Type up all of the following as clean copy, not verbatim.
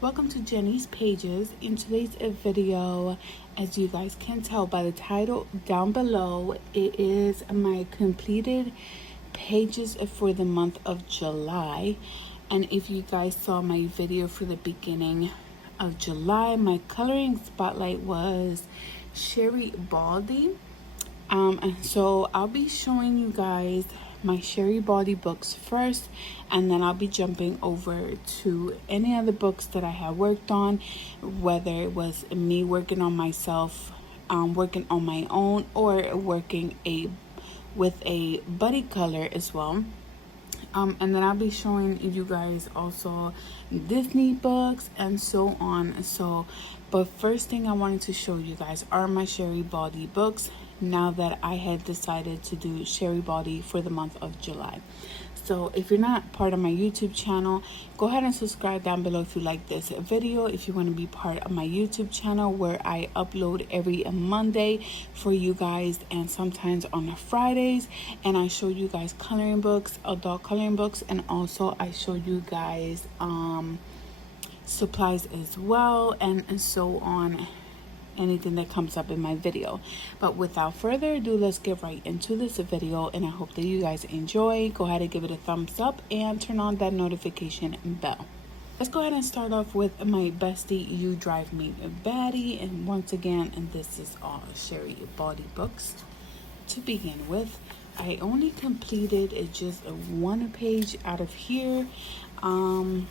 Welcome to Jenny's Pages. In today's video, as you guys can tell by the title down below, it is my completed pages for the month of July. And if you guys saw my video for the beginning of July, my coloring spotlight was Sherri Baldy. And so I'll be showing you guys my Sherri Baldy books first, and then I'll be jumping over to any other books that I have worked on, whether it was me working on myself, working on my own, or working with a buddy color as well. And then I'll be showing you guys also Disney books and so on. But first thing I wanted to show you guys are my Sherri Baldy books, now that I had decided to do Sherri Baldy for the month of July. So if you're not part of my YouTube channel, go ahead and subscribe down below if you like this video. If you want to be part of my YouTube channel, where I upload every Monday for you guys and sometimes on Fridays, and I show you guys coloring books, adult coloring books, and also I show you guys supplies as well, and so on, anything that comes up in my video. But without further ado, let's get right into this video, and I hope that you guys enjoy. Go ahead and give it a thumbs up and turn on that notification bell. Let's go ahead and start off with my bestie, You Drive Me Batty. And once again, and this is all Sherri Baldy books. To begin with, I only completed just one page out of here. I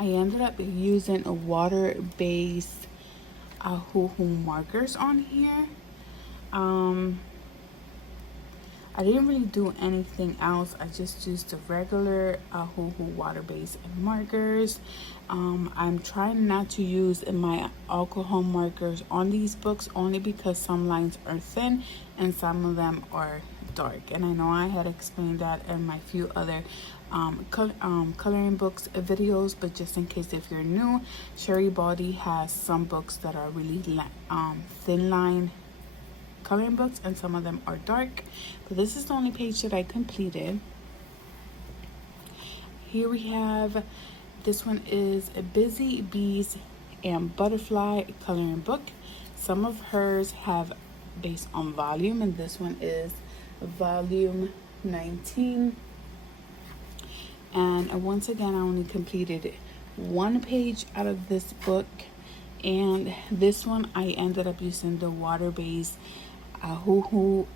ended up using a water-based hoo-hoo markers on here. I didn't really do anything else. I just used the regular hoo-hoo water-based markers. I'm trying not to use my alcohol markers on these books, only because some lines are thin and some of them are dark. And I know I had explained that in my few other coloring books videos, but just in case if you're new, Sherri Baldy has some books that are really thin line coloring books, and some of them are dark. But this is the only page that I completed. Here we have, this one is a Busy Bees and Butterfly coloring book. Some of hers have based on volume, and this one is volume 19. And once again, I only completed one page out of this book, and this one I ended up using the water-based hoo-hoo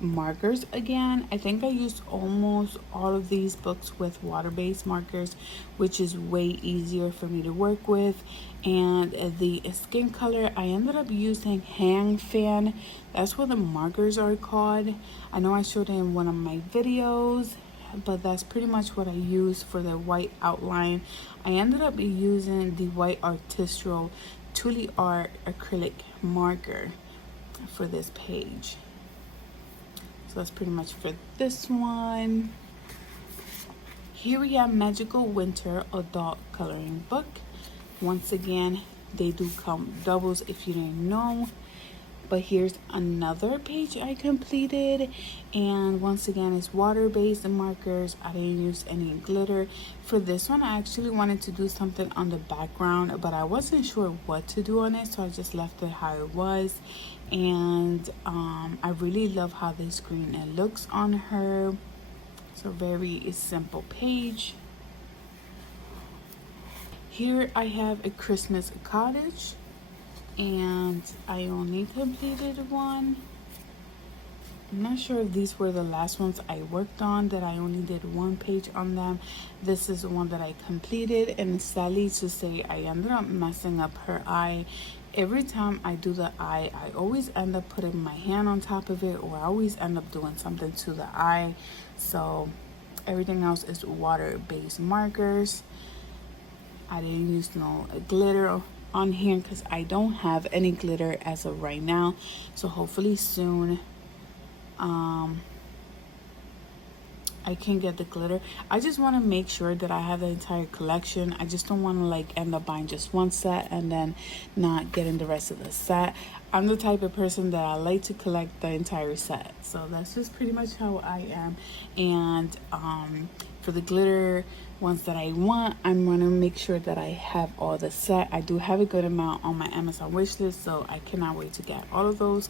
markers again. I think I used almost all of these books with water-based markers, which is way easier for me to work with. And the skin color, I ended up using Hang Fan. That's what the markers are called. I know I showed it in one of my videos, but that's pretty much what I use for the white outline. I ended up using the white artistial Tule Art acrylic marker for this page. So that's pretty much for this one. Here we have Magical Winter adult coloring book. Once again, they do come doubles if you didn't know. But here's another page I completed, and once again it's water-based markers. I didn't use any glitter for this one. I actually wanted to do something on the background, but I wasn't sure what to do on it, so I just left it how it was. And I really love how this green it looks on her. So very simple page. Here I have a Christmas Cottage, and I only completed one. I'm not sure if these were the last ones I worked on, that I only did one page on them. This is the one that I completed, and sadly to say, I ended up messing up her eye. Every time I do the eye, I always end up putting my hand on top of it, or I always end up doing something to the eye. So everything else is water-based markers. I didn't use no glitter on here because I don't have any glitter as of right now, so hopefully soon I can get the glitter. I just want to make sure that I have the entire collection. I just don't want to like end up buying just one set and then not getting the rest of the set. I'm the type of person that I like to collect the entire set, so that's just pretty much how I am. And for the glitter ones that I want. I'm gonna make sure that I have all the set. I do have a good amount on my Amazon wish list, so I cannot wait to get all of those.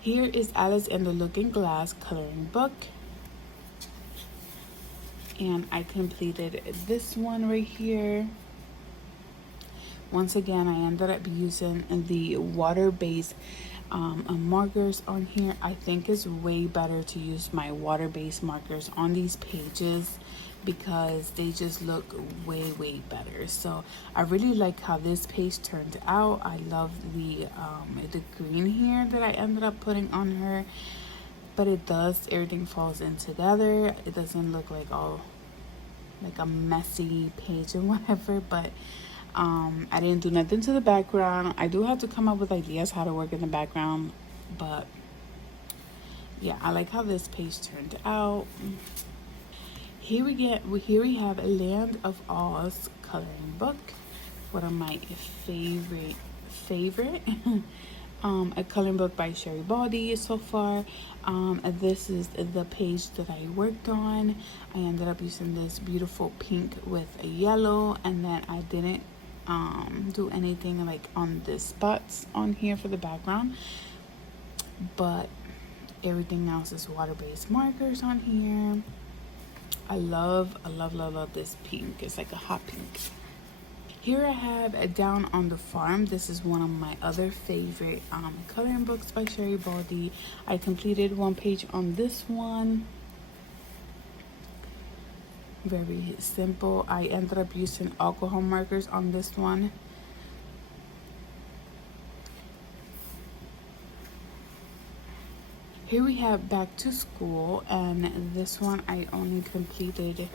Here is Alice in the Looking Glass coloring book, and I completed this one right here. Once again, I ended up using the water-based markers on here. I think it's way better to use my water-based markers on these pages because they just look way better. So I really like how this page turned out. I love the green here that I ended up putting on her, but everything falls in together. It doesn't look like all like a messy page and whatever, but I didn't do nothing to the background. I do have to come up with ideas how to work in the background, but yeah, I like how this page turned out. Here we have a Land of Oz coloring book, one of my favorite a coloring book by Sherri Baldy so far. This is the page that I worked on. I ended up using this beautiful pink with a yellow, and then I didn't do anything like on the spots on here for the background, but everything else is water-based markers on here. I love this pink. It's like a hot pink. Here I have Down on the Farm. This is one of my other favorite coloring books by Sherri Baldy. I completed one page on this one. Very simple. I ended up using alcohol markers on this one. Here we have Back to School, and this one I only completed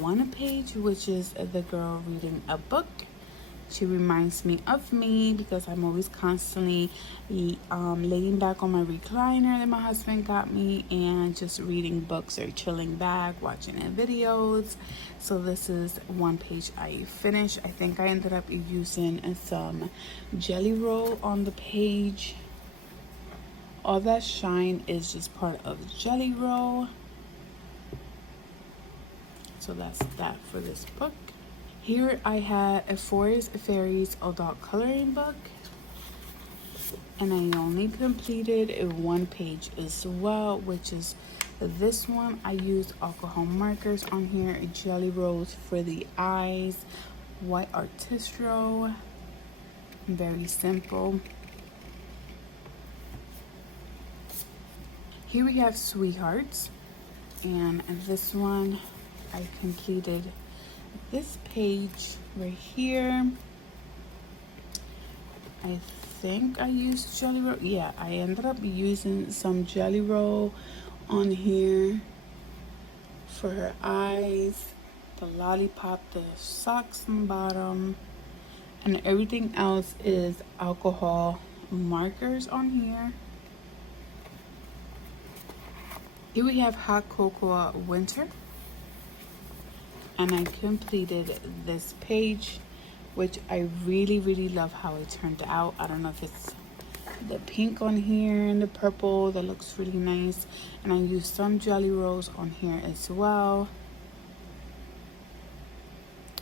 one page, which is the girl reading a book. She reminds me of me because I'm always constantly laying back on my recliner that my husband got me and just reading books or chilling back, watching videos. So this is one page I finished. I think I ended up using some Jelly Roll on the page. All that shine is just part of Jelly Roll. So that's that for this book. Here I had a Forest Fairies adult coloring book, and I only completed one page as well, which is this one. I used alcohol markers on here, Jelly Rolls for the eyes, white artistro, very simple. Here we have Sweethearts, and this one I completed this page right here. I think I used Jelly Roll. Yeah, I ended up using some Jelly Roll on here for her eyes, the lollipop, the socks on the bottom, and everything else is alcohol markers on here. Here we have Hot Cocoa Winter, and I completed this page, which I really love how it turned out. I don't know if it's the pink on here and the purple that looks really nice, and I used some Jelly Rolls on here as well.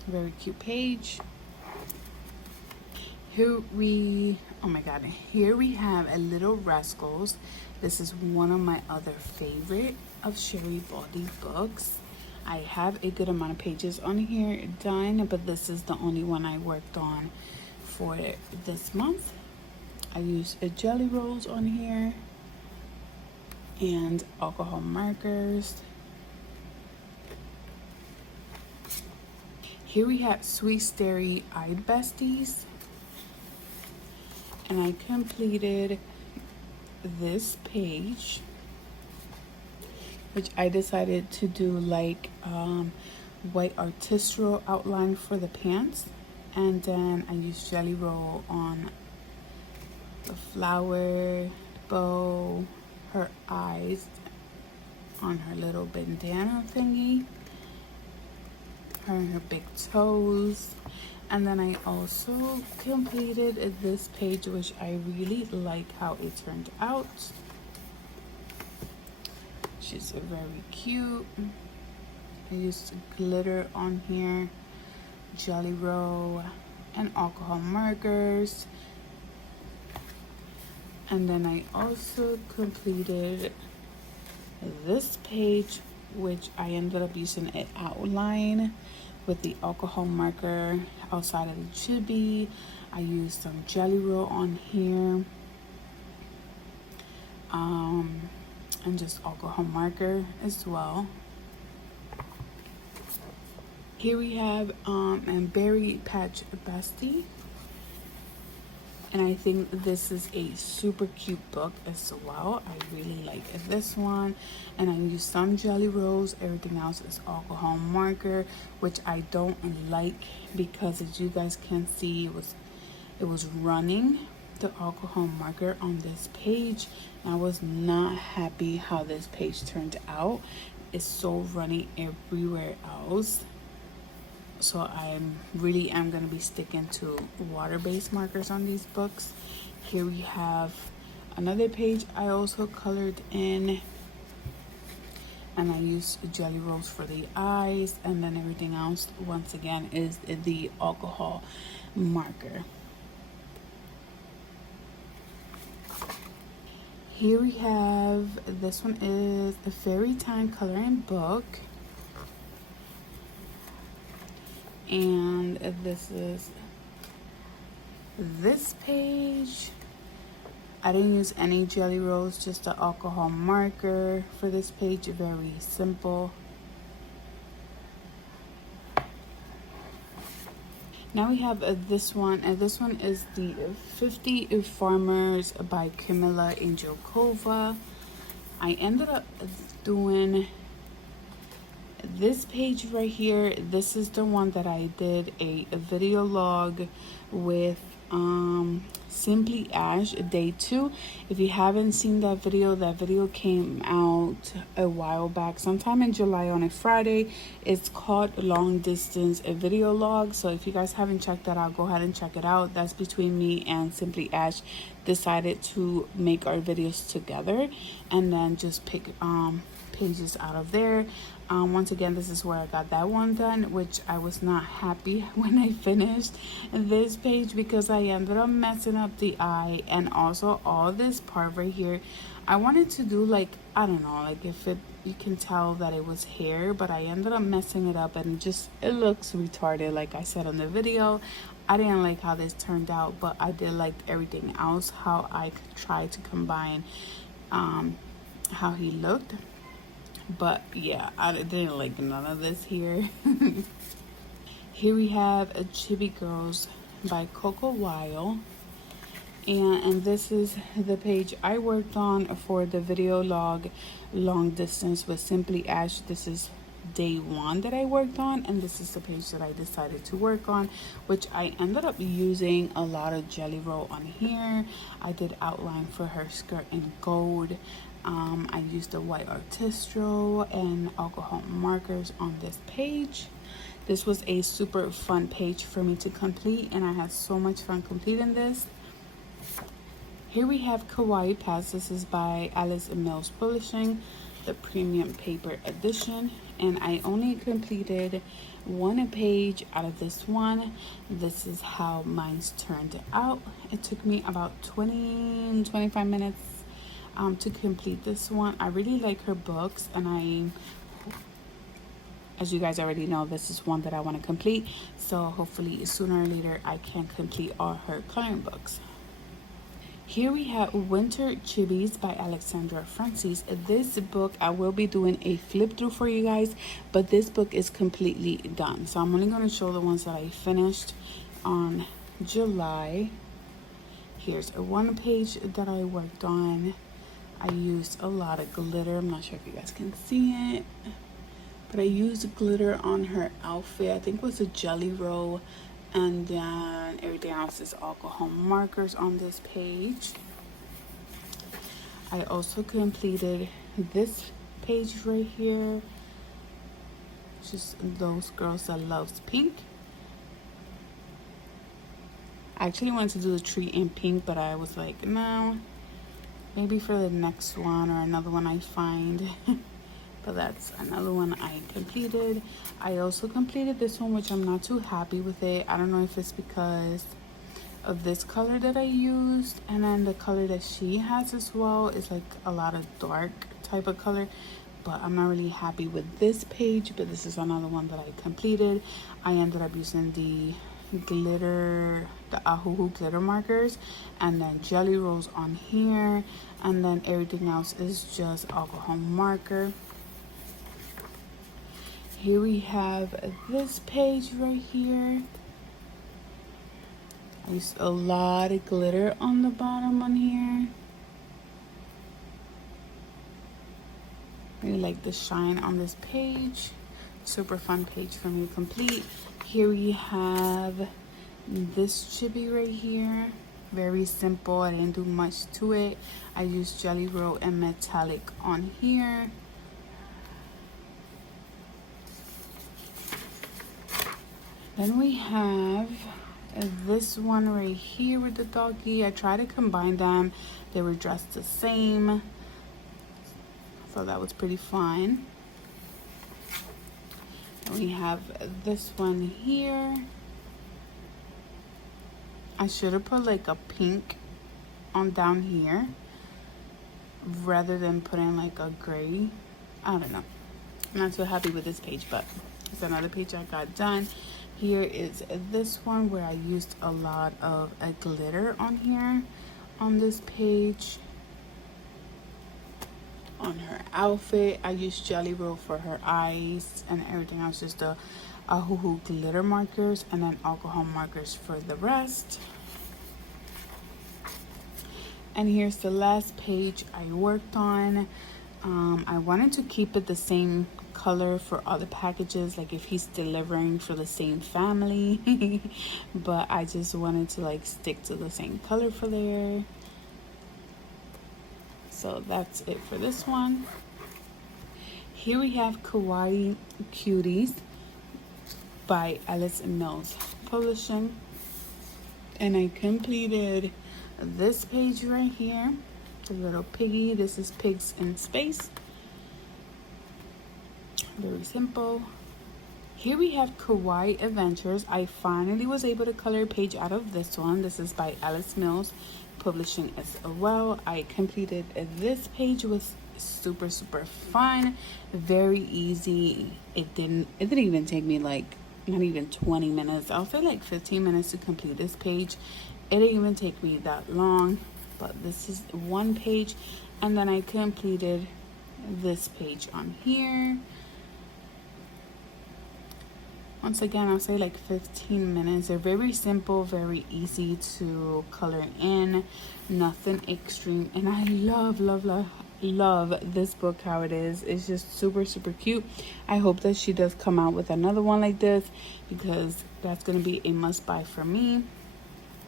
Very cute page. Here we have a Little Rascals. This is one of my other favorite of Sherri Baldy books. I have a good amount of pages on here done, but this is the only one I worked on for this month. I used a Jelly Rolls on here and alcohol markers. Here we have Sweet Starry Eyed Besties, and I completed this page, which I decided to do like white artistro outline for the pants, and then I used Jelly Roll on the flower, bow, her eyes, on her little bandana thingy, her and her big toes. And then I also completed this page, which I really like how it turned out. She's very cute. I used glitter on here, Jelly Roll, and alcohol markers. And then I also completed this page, which I ended up using an outline with the alcohol marker outside of the chibi. I used some Jelly Roll on here, and just alcohol marker as well. Here we have and Berry Patch Bestie. And I think this is a super cute book as well. I really like this one. And I used some Jelly Rolls. Everything else is alcohol marker, which I don't like because, as you guys can see, it was running the alcohol marker on this page. And I was not happy how this page turned out. It's so runny everywhere else. So I really am going to be sticking to water-based markers on these books. Here we have another page I also colored in, and I used Jelly Rolls for the eyes, and then everything else once again is the alcohol marker. Here we have, this one is a Fairy Time coloring book. And this is this page. I didn't use any Jelly Rolls, just the alcohol marker for this page. Very simple. Now we have this one, and this one is the 50 Farmers by Camilla Angelkova. I ended up doing this page right here. This is the one that I did a video log with Simply Ash day 2. If you haven't seen that video came out a while back, sometime in July on a Friday. It's called Long Distance a Video Log. So if you guys haven't checked that out, go ahead and check it out. That's between me and Simply Ash. Decided to make our videos together and then just pick pages out of there. Once again, this is where I got that one done, which I was not happy when I finished this page because I ended up messing up the eye and also all this part right here. I wanted to do like, I don't know, like if it, you can tell that it was hair, but I ended up messing it up and it looks retarded. Like I said on the video, I didn't like how this turned out, but I did like everything else, how I could try to combine how he looked. But yeah, I didn't like none of this here. Here we have a Chibi Girls by Kawaii. And this is the page I worked on for the video log Long Distance with Simply Ash. This is day 1 that I worked on, and this is the page that I decided to work on, which I ended up using a lot of Jelly Roll on here. I did outline for her skirt in gold. I used the white artistro and alcohol markers on this page. This was a super fun page for me to complete, and I had so much fun completing this. Here we have Kawaii Pass. This is by Alice Mills Publishing, the premium paper edition, and I only completed 1 page out of this one. This is how mine's turned out. It took me about 20-25 minutes to complete this one. I really like her books, and as you guys already know, this is one that I want to complete, so hopefully sooner or later I can complete all her coloring books. Here we have Winter Chibis by Alexandra Francis. This book, I will be doing a flip through for you guys, but this book is completely done, so I'm only going to show the ones that I finished on July. Here's a 1 page that I worked on. I used a lot of glitter. I'm not sure if you guys can see it, but I used glitter on her outfit. I think it was a Jelly Roll, and then everything else is alcohol markers on this page. I also completed this page right here, just those girls that loves pink. I actually wanted to do the tree in pink, but I was like, no, maybe for the next one or another one I find. but that's another one I completed. I also completed this one, which I'm not too happy with it. I don't know if it's because of this color that I used, and then the color that she has as well is like a lot of dark type of color, but I'm not really happy with this page. But this is another one that I completed. I ended up using the Ahuhu glitter markers, and then jelly rolls on here, and then everything else is just alcohol marker. Here we have this page right here. I used a lot of glitter on the bottom on here. Really like the shine on this page. Super fun page for me to complete. Here we have this chibi right here. Very simple. I didn't do much to it. I used jelly roll and metallic on here. Then we have this one right here with the doggy. I tried to combine them. They were dressed the same, so that was pretty fun. And we have this one here. I should have put like a pink on down here rather than putting like a gray. I don't know. I'm not so happy with this page, but it's another page I got done. Here is this one where I used a lot of glitter on here on this page. On her outfit, I used jelly roll for her eyes, and everything else just the Ahuhu glitter markers, and then alcohol markers for the rest. And here's the last page I worked on. I wanted to keep it the same color for other packages, like if he's delivering for the same family, but I just wanted to like stick to the same color for there. So that's it for this one. Here we have Kawaii Cuties by Alice Mills Publishing, and I completed this page right here, the little piggy. This is Pigs in Space. Very simple. Here we have Kawaii Adventures. I finally was able to color a page out of this one. This is by Alice Mills Publishing as well. I completed this page. Was super fun, very easy. It didn't even take me like not even 20 minutes. I'll say like 15 minutes to complete this page. It didn't even take me that long, but this is one page, and then I completed this page on here. Once again, I'll say like 15 minutes. They're very simple, very easy to color in, nothing extreme. And I love this book, how it is. It's just super cute. I hope that she does come out with another one like this, because that's going to be a must buy for me.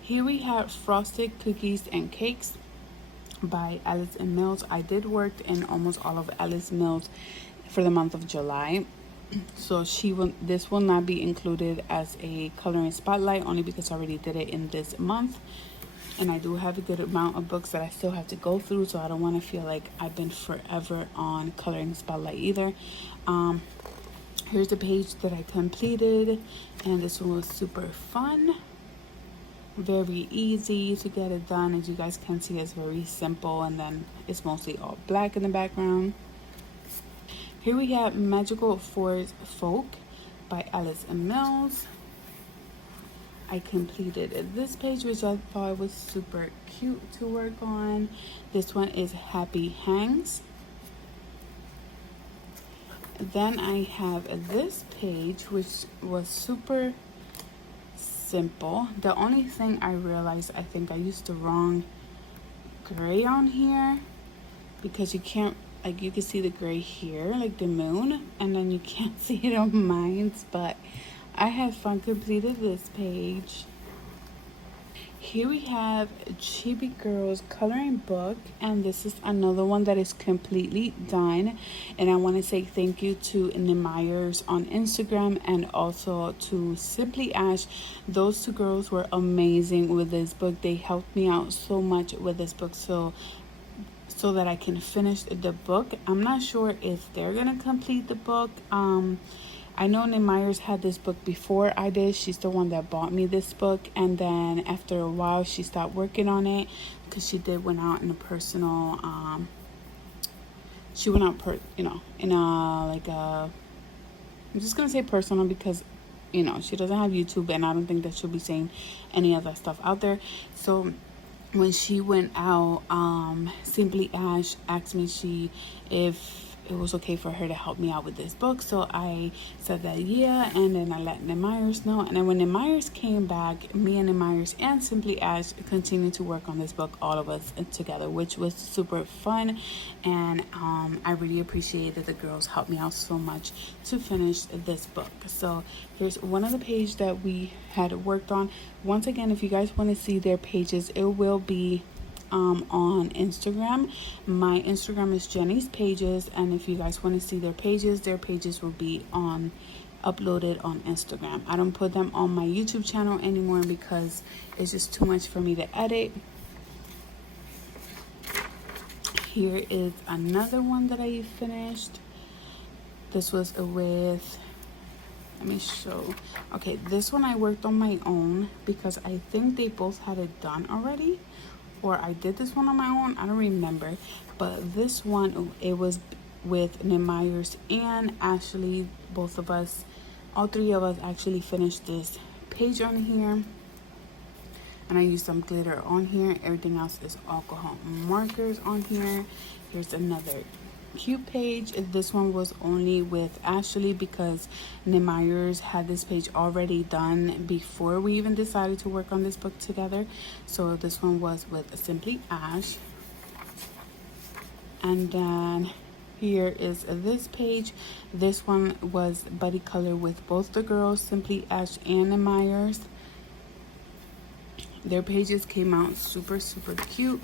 Here we have Frosted Cookies and Cakes by Alice Mills. I did work in almost all of Alice Mills for the month of July. So this will not be included as a coloring spotlight, only because I already did it in this month, and I do have a good amount of books that I still have to go through, so I don't want to feel like I've been forever on coloring spotlight either. Here's the page that I completed, and this one was super fun, very easy to get it done. As you guys can see, it's very simple, and then it's mostly all black in the background. Here we have Magical Forest Folk by Alice Mills. I completed this page, which I thought was super cute to work on. This one is Happy Hangs. Then I have this page, which was super simple. The only thing I realized, I think I used the wrong gray on here, because you can't, like, you can see the gray here, like the moon, and then you can't see it on mine, but I had fun completed this page. Here we have Chibi Girls coloring book, and this is another one that is completely done. And I want to say thank you to Nemeyers on Instagram, and also to Simply Ash. Those two girls were amazing with this book. They helped me out so much with this book, so so that I can finish the book. I'm not sure if they're gonna complete the book. I know Nim Myers had this book before I did. She's the one that bought me this book, and then after a while she stopped working on it because she did went out in a personal she went out in a like a, I'm just gonna say personal because she doesn't have YouTube, and I don't think that she'll be saying any of that stuff out there. So when she went out, Simply Ash asked me if it was okay for her to help me out with this book. So I said that yeah, and then I let Nim Myers know. And then when Nim Myers came back, me and Nim Myers and Simply Ash continued to work on this book, all of us together, which was super fun. And I really appreciate that the girls helped me out so much to finish this book. So here's one of the pages that we had worked on. Once again, if you guys want to see their pages, it will be on Instagram. My Instagram is Jenny's Pages, and if you guys want to see their pages will be uploaded on Instagram. I don't put them on my YouTube channel anymore because it's just too much for me to edit. Here is another one that I finished. This was with, let me show. Okay, this one I worked on my own because I think they both had it done already, or I did this one on my own. I don't remember, but this one, it was with Nim Myers and Ashley. Both of us, all three of us, actually finished this page on here, and I used some glitter on here. Everything else is alcohol markers on here. Here's another cute page. This one was only with Ashley because Nim Myers had this page already done before we even decided to work on this book together. So this one was with Simply Ash. And then here is this page. This one was buddy color with both the girls, Simply Ash and Nim Myers. Their pages came out super cute.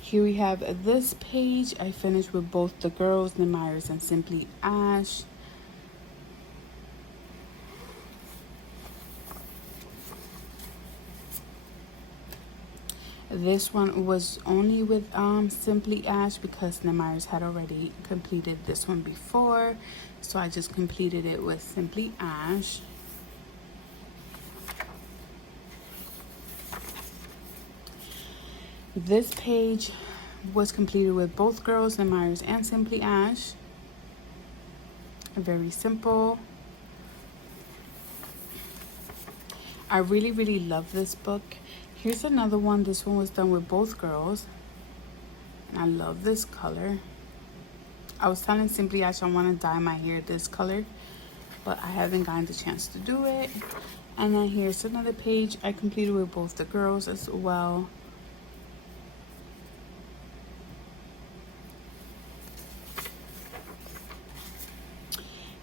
Here we have this page. I finished with both the girls, Nim Myers and Simply Ash. This one was only with Simply Ash because Nim Myers had already completed this one before. So I just completed it with Simply Ash. This page was completed with both girls, Nim Myers and Simply Ash. Very simple. I really love this book. Here's another one. This one was done with both girls, and I love this color. I was telling Simply Ash I want to dye my hair this color, but I haven't gotten the chance to do it. And then here's another page I completed with both the girls as well.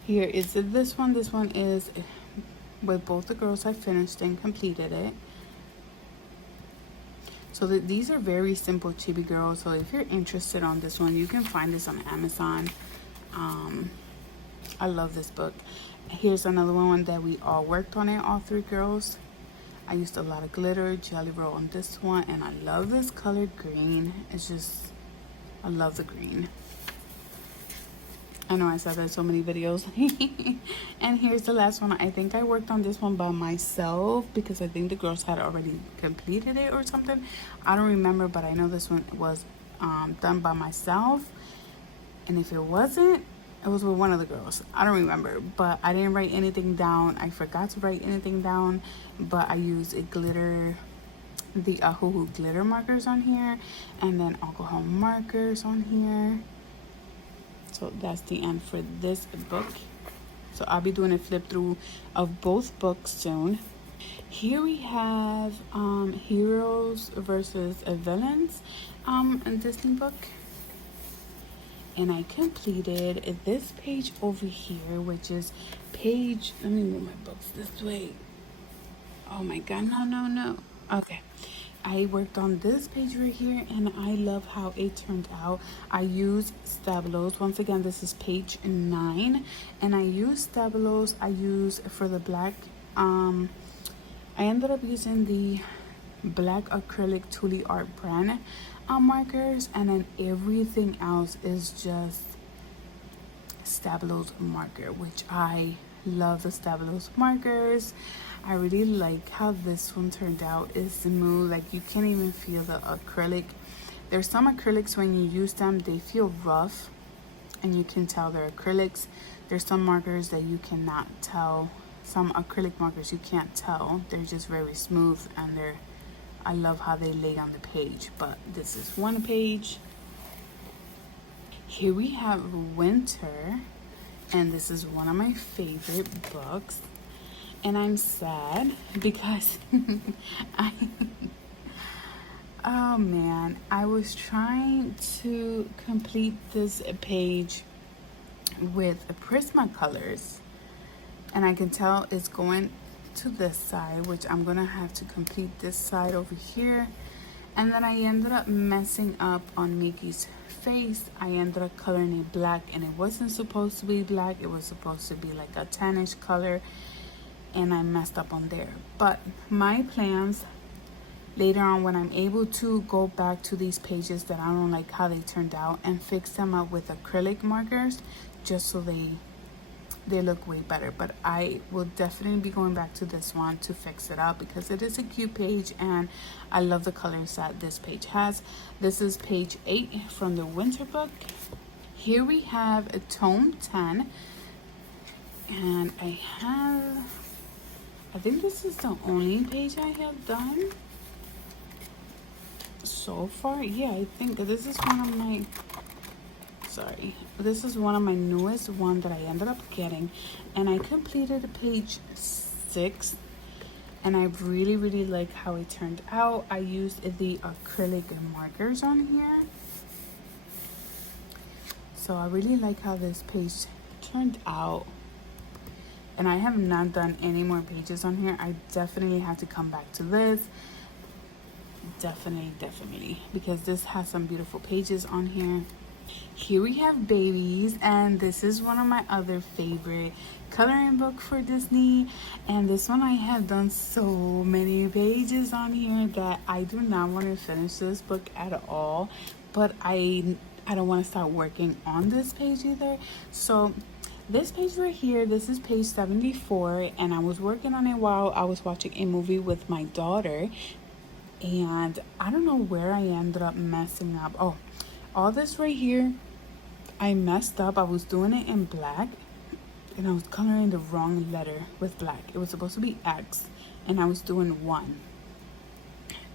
Here is this one. This one is with both the girls. I finished and completed it. So these are very simple chibi girls. So if you're interested on this one, you can find this on Amazon. I love this book. Here's another one that we all worked on it, all three girls. I used a lot of glitter, jelly roll on this one, and I love this color green. It's just, I love the green. I know I said that in so many videos. And here's the last one. I think I worked on this one by myself because I think the girls had already completed it or something. I don't remember, but I know this one was done by myself. And if it wasn't, it was with one of the girls. I don't remember, but I didn't write anything down. I forgot to write anything down, but I used a glitter, the Hoo glitter markers on here, and then alcohol markers on here. So that's the end for this book. So I'll be doing a flip through of both books soon. Here we have Heroes versus Villains, a Disney book. And I completed this page over here, which is page, let me move my books this way. Oh my God, no. Okay. I worked on this page right here, and I love how it turned out. I used Stabilos. Once again, this is page 9, and I used Stabilos. I used for the black. I ended up using the black acrylic Tule Art brand markers, and then everything else is just Stabilo's marker, which I love the Stabilo's markers. I really like how this one turned out. It's smooth, like you can't even feel the acrylic. There's some acrylics when you use them, they feel rough and you can tell they're acrylics. There's some markers that you cannot tell. Some acrylic markers you can't tell. They're just very smooth, and I love how they lay on the page. But this is one page. Here we have Winter, and this is one of my favorite books. And I'm sad because oh man, I was trying to complete this page with Prismacolors, and I can tell it's going to this side, which I'm gonna have to complete this side over here. And then I ended up messing up on Mickey's face. I ended up coloring it black, and it wasn't supposed to be black. It was supposed to be like a tannish color, and I messed up on there. But my plans later on, when I'm able to go back to these pages that I don't like how they turned out and fix them up with acrylic markers, just so they look way better. But I will definitely be going back to this one to fix it up, because it is a cute page and I love the colors that this page has. This is page 8 from the Winter book. Here we have a tome 10, and I think this is the only page I have done so far. Yeah, I think this is one of my newest one that I ended up getting, and I completed page 6, and I really like how it turned out. I used the acrylic markers on here, so I really like how this page turned out. And I have not done any more pages on here. I definitely have to come back to this. Definitely, because this has some beautiful pages on here. Here we have Babies, and this is one of my other favorite coloring book for Disney. And this one, I have done so many pages on here that I do not want to finish this book at all. But I don't want to start working on this page either. So this page right here, this is page 74, and I was working on it while I was watching a movie with my daughter. And I don't know where I ended up messing up. Oh, all this right here, I messed up. I was doing it in black, and I was coloring the wrong letter with black. It was supposed to be X, and I was doing 1.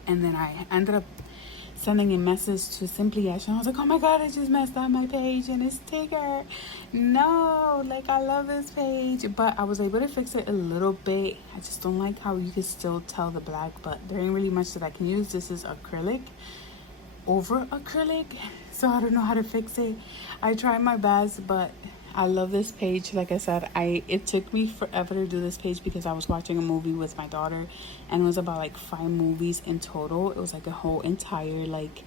And then I ended up sending a message to Simply Action. I was like, oh my god, I just messed up my page and it's Tigger. No, like, I love this page. But I was able to fix it a little bit. I just don't like how you can still tell the black, but there ain't really much that I can use. This is acrylic over acrylic, so I don't know how to fix it. I tried my best, but I love this page. Like I said, it took me forever to do this page because I was watching a movie with my daughter, and it was about like 5 movies in total. It was like a whole entire like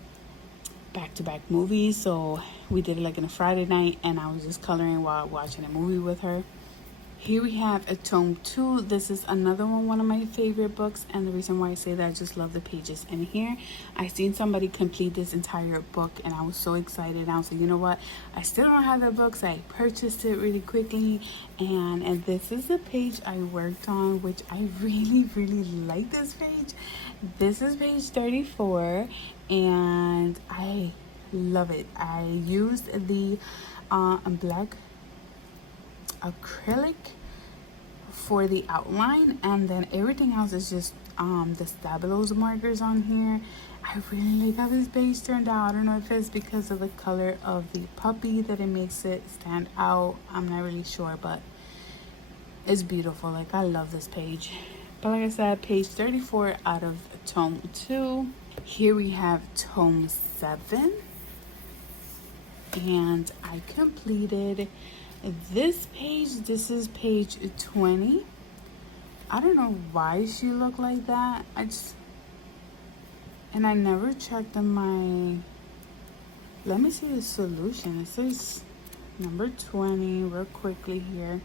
back-to-back movie. So we did it like in a Friday night, and I was just coloring while watching a movie with her. Here we have a tome 2. This is another one of my favorite books, and the reason why I say that, I just love the pages in here. I seen somebody complete this entire book, and I was so excited. I was like, you know what, I still don't have the book, so I purchased it really quickly. And this is the page I worked on, which I really like this page. This is page 34, and I love it. I used the black acrylic for the outline, and then everything else is just the Stabilo's markers on here. I really like how this page turned out. I don't know if it's because of the color of the puppy that it makes it stand out. I'm not really sure, but it's beautiful. Like, I love this page. But like I said, page 34 out of tome 2. Here we have tome 7, and I completed this page. This is page 20. I don't know why she looked like that. And I never checked on my, let me see the solution. It says number 20 real quickly here.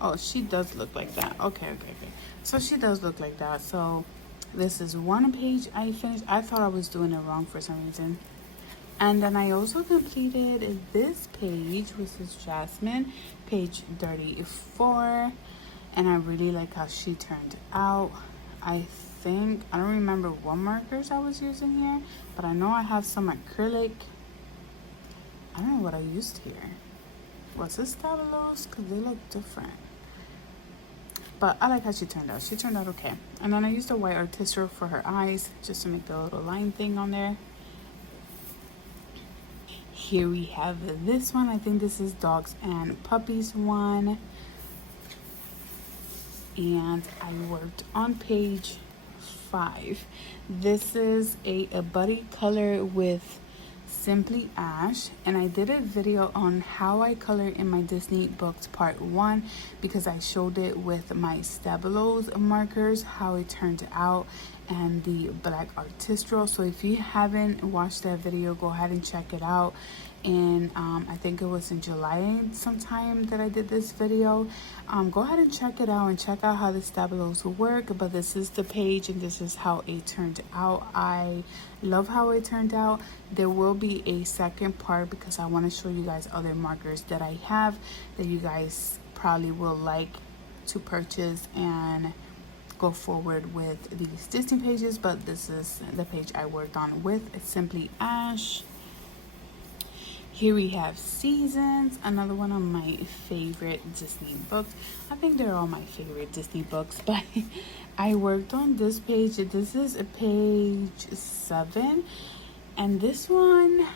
Oh, she does look like that. Okay. So she does look like that. So This is one page I finished. I thought I was doing it wrong for some reason. And then I also completed this page, which is Jasmine, page 34. And I really like how she turned out. I don't remember what markers I was using here, but I know I have some acrylic. I don't know what I used here. Was this Stabilos? Because they look different. But I like how she turned out. She turned out okay. And then I used a white artistic for her eyes, just to make the little line thing on there. Here we have this one. I think this is Dogs and Puppies one. And I worked on page 5. This is a buddy color with Simply Ash, and I did a video on how I color in my Disney books part 1 because I showed it with my Stabilos markers, how it turned out, and the black artistro. So if you haven't watched that video, go ahead and check it out. And I think it was in July sometime that I did this video. Go ahead and check it out and check out how the Stabilos work. But this is the page and this is how it turned out. I love how it turned out. There will be a second part because I want to show you guys other markers that I have that you guys probably will like to purchase and go forward with these Disney pages. But this is the page I worked on with Simply Ash. Here we have Seasons, another one of my favorite Disney books. I think they're all my favorite Disney books, but I worked on this page. This is page 7, and this one,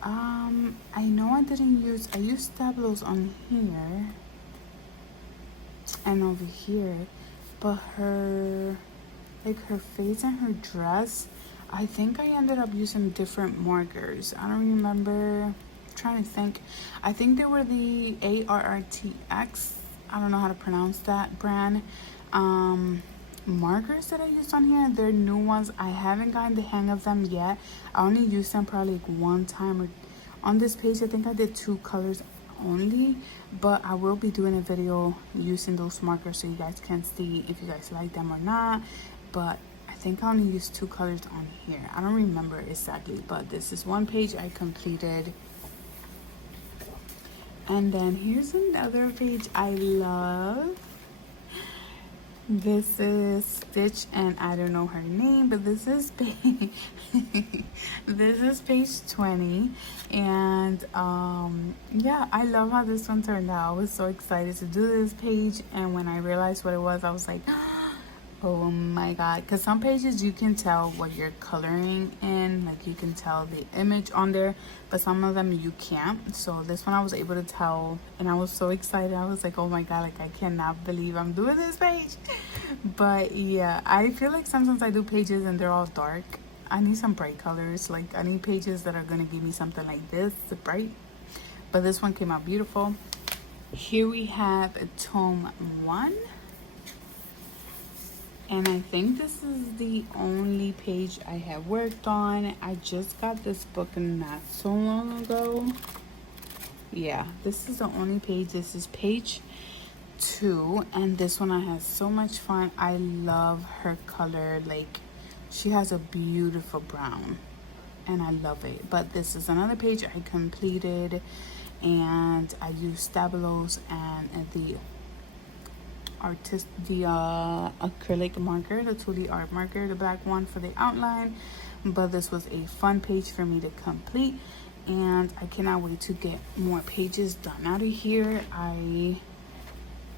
I know I used Stabilos on here and over here, but her face and her dress, I think I ended up using different markers. I don't remember. I'm trying to think. I think they were the ARRTX. I don't know how to pronounce that brand. Markers that I used on here. They're new ones. I haven't gotten the hang of them yet. I only used them probably like one time. On this page, I think I did 2 colors only. But I will be doing a video using those markers so you guys can see if you guys like them or not. But I think I only used 2 colors on here. I don't remember exactly, but this is one page I completed. And then here's another page I love. This is Stitch, and I don't know her name, but this is this is page 20. And yeah, I love how this one turned out. I was so excited to do this page, and when I realized what it was, I was like, oh my god, because some pages you can tell what you're coloring in, like you can tell the image on there, but some of them you can't. So this one I was able to tell, and I was so excited. I was like, oh my god, like I cannot believe I'm doing this page. But yeah, I feel like sometimes I do pages and they're all dark. I need some bright colors. Like I need pages that are gonna give me something like this, bright. But this one came out beautiful. Here we have tome 1. And I think this is the only page I have worked on. I just got this book not so long ago. Yeah, this is the only page. This is page 2. And this one I had so much fun. I love her color. Like, she has a beautiful brown. And I love it. But this is another page I completed. And I used Stabilos and the acrylic marker, the 2D art marker, the black one for the outline. But this was a fun page for me to complete, and I cannot wait to get more pages done out of here. I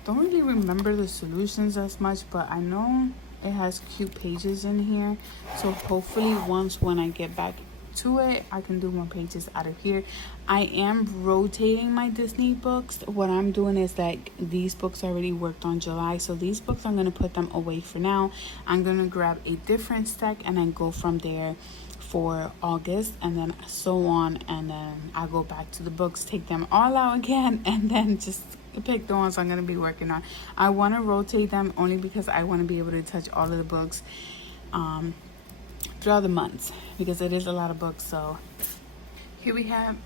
don't really remember the solutions as much, but I know it has cute pages in here, so hopefully when I get back to it, I can do more pages out of here. I am rotating my Disney books. What I'm doing is like these books I already worked on July, so these books I'm going to put them away for now. I'm going to grab a different stack and then go from there for August, and then so on, and then I go back to the books, take them all out again, and then just pick the ones I'm going to be working on. I want to rotate them only because I want to be able to touch all of the books throughout the months, because it is a lot of books. So here we have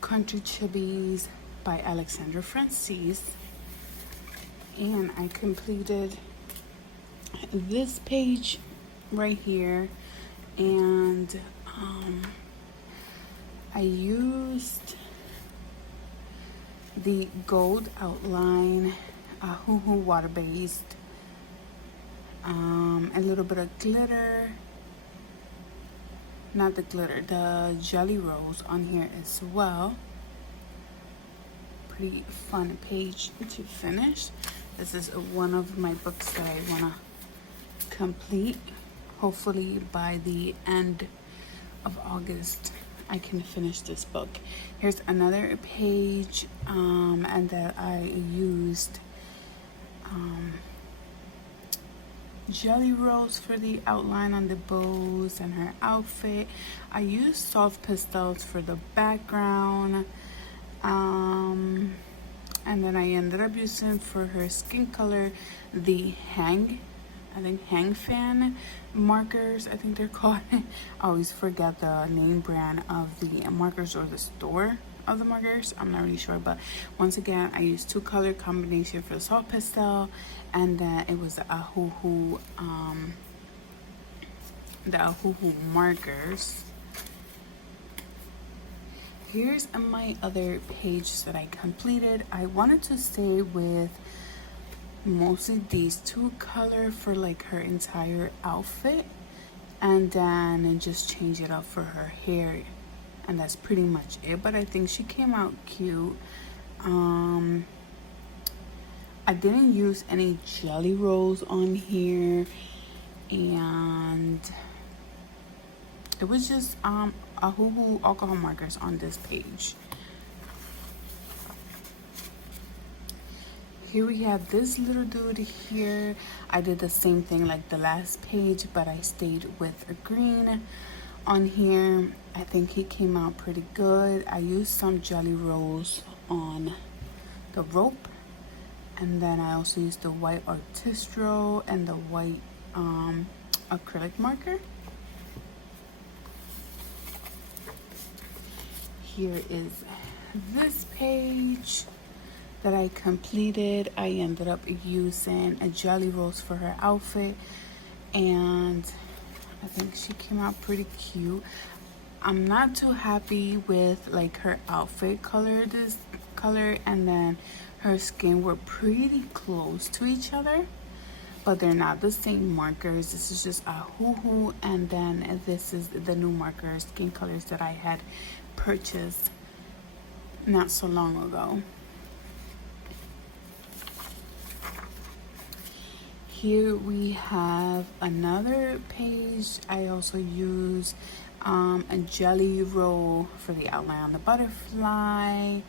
Country Chibis by Alexandra Francis, and I completed this page right here, and I used the gold outline, Hoo Hoo water based, a little bit of glitter, not the glitter, the jelly rolls on here as well. Pretty fun page to finish. This is one of my books that I want to complete. Hopefully by the end of August I can finish this book. Here's another page and that I used jelly rolls for the outline on the bows and her outfit. I used soft pastels for the background, and then I ended up using for her skin color the hang fan markers, I think they're called. I always forget the name brand of the markers or the store of the markers. I'm not really sure, but once again I used 2 color combination for the soft pastel, and then it was the Ahuhu markers. Here's my other page that I completed. I wanted to stay with mostly these 2 color for like her entire outfit, and then just change it up for her hair, and that's pretty much it. But I think she came out cute. I didn't use any jelly rolls on here, and it was just Ahuhu alcohol markers on this page. Here we have this little dude here. I did the same thing like the last page, but I stayed with a green on here. I think he came out pretty good. I used some jelly rolls on the rope, and then I also used the white artistro and the white acrylic marker. Here is this page that I completed. I ended up using a jelly rolls for her outfit, and I think she came out pretty cute. I'm not too happy with like her outfit color, this color, and then her skin were pretty close to each other, but they're not the same markers. This is just a Hoo-Hoo, and then this is the new marker skin colors that I had purchased not so long ago. Here we have another page. I also use a jelly roll for the outline on the butterfly,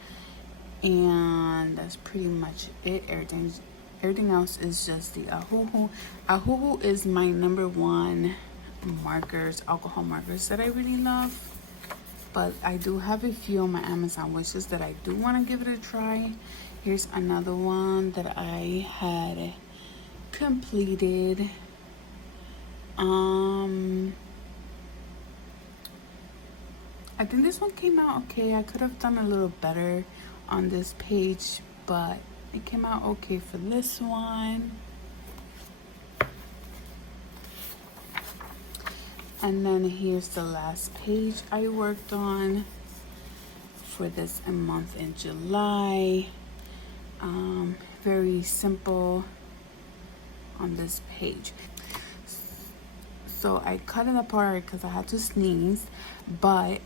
and that's pretty much it. Everything else is just the Ahuhu. Ahuhu is my #1 markers, alcohol markers that I really love, but I do have a few on my Amazon wishes that I do want to give it a try. Here's another one that I had completed. I think this one came out okay. I could have done a little better on this page, but it came out okay for this one. And then here's the last page I worked on for this month in July. Very simple on this page. So I cut it apart because I had to sneeze, but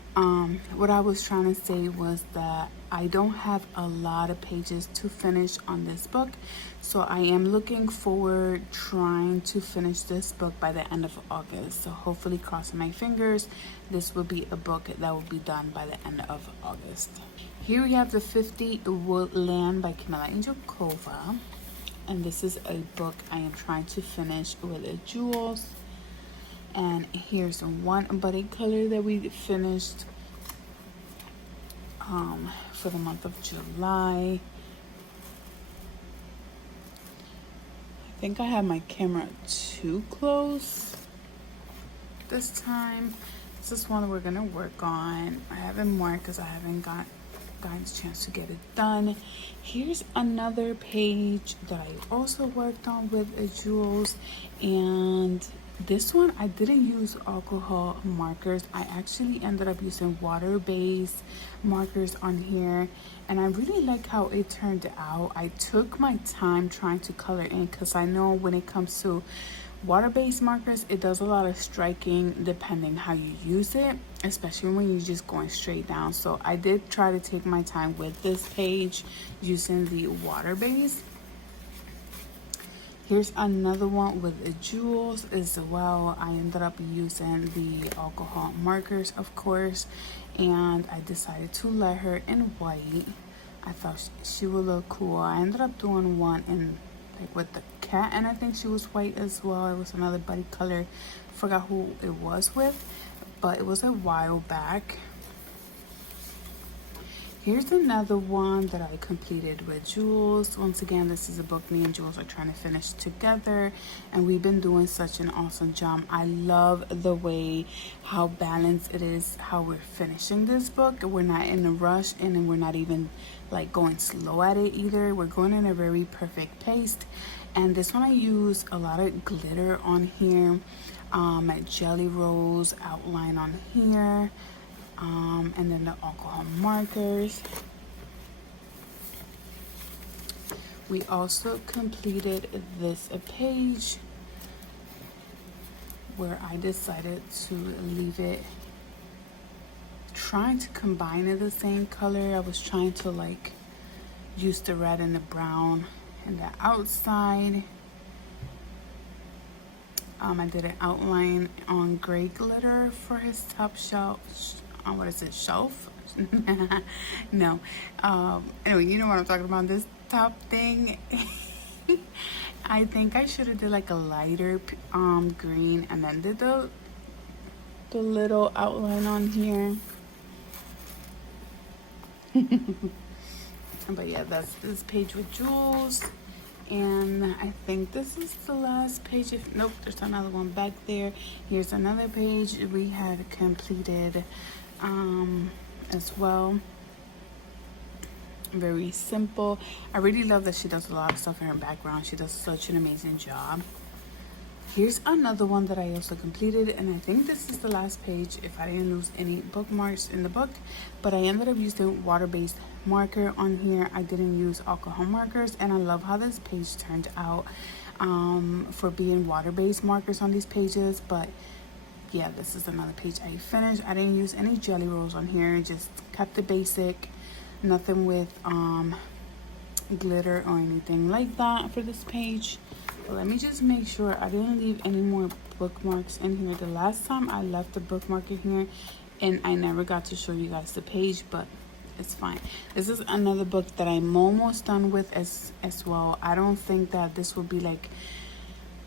what I was trying to say was that I don't have a lot of pages to finish on this book, so I am looking forward trying to finish this book by the end of August. So hopefully, crossing my fingers, this will be a book that will be done by the end of August. Here we have the 50 Woodland by Camilla Angelkova, and this is a book I am trying to finish with the jewels. And here's one buddy color that we finished for the month of July. I think I have my camera too close this time. This is one that we're gonna work on. I haven't marked because I haven't got gotten a chance to get it done. Here's another page that I also worked on with Jules, and this one I didn't use alcohol markers. I actually ended up using water-based markers on here, and I really like how it turned out. I took my time trying to color in because I know when it comes to water-based markers, it does a lot of striking depending how you use it, especially when you're just going straight down. So I did try to take my time with this page using the water-based. Here's another one with the Jules as well. I ended up using the alcohol markers, of course, and I decided to let her in white. I thought she would look cool. I ended up doing one in like with the cat, and I think she was white as well. It was another buddy color. Forgot who it was with, but it was a while back. Here's another one that I completed with Jules. Once again, this is a book me and Jules are trying to finish together, and we've been doing such an awesome job. I love the way how balanced it is, how we're finishing this book. We're not in a rush, and we're not even like going slow at it either. We're going in a very perfect pace. And this one I use a lot of glitter on here, jelly rolls outline on here. And then the alcohol markers. We also completed this page where I decided to leave it, trying to combine it the same color. I was trying to like use the red and the brown and the outside. I did an outline on gray glitter for his top shelf. What is it, shelf? No. Anyway, you know what I'm talking about, this top thing. I think I should have did like a lighter green and then did the little outline on here. But yeah, that's this page with Jules. And I think this is the last page. Nope, there's another one back there. Here's another page we had completed as well. Very simple. I really love that she does a lot of stuff in her background. She does such an amazing job. Here's another one that I also completed, and I think this is the last page if I didn't lose any bookmarks in the book, but I ended up using water-based marker on here. I didn't use alcohol markers, and I love how this page turned out for being water-based markers on these pages. But yeah, this is another page I finished. I didn't use any jelly rolls on here, just kept the basic, nothing with glitter or anything like that for this page. But let me just make sure I didn't leave any more bookmarks in here. The last time I left the bookmark in here, and I never got to show you guys the page, but it's fine. This is another book that I'm almost done with as well. I don't think that this will be like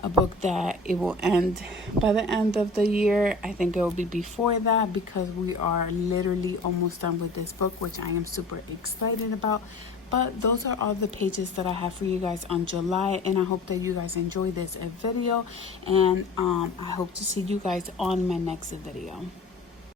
a book that it will end by the end of the year. I think it will be before that, because we are literally almost done with this book, which I am super excited about. But those are all the pages that I have for you guys on July, and I hope that you guys enjoy this video, and I hope to see you guys on my next video.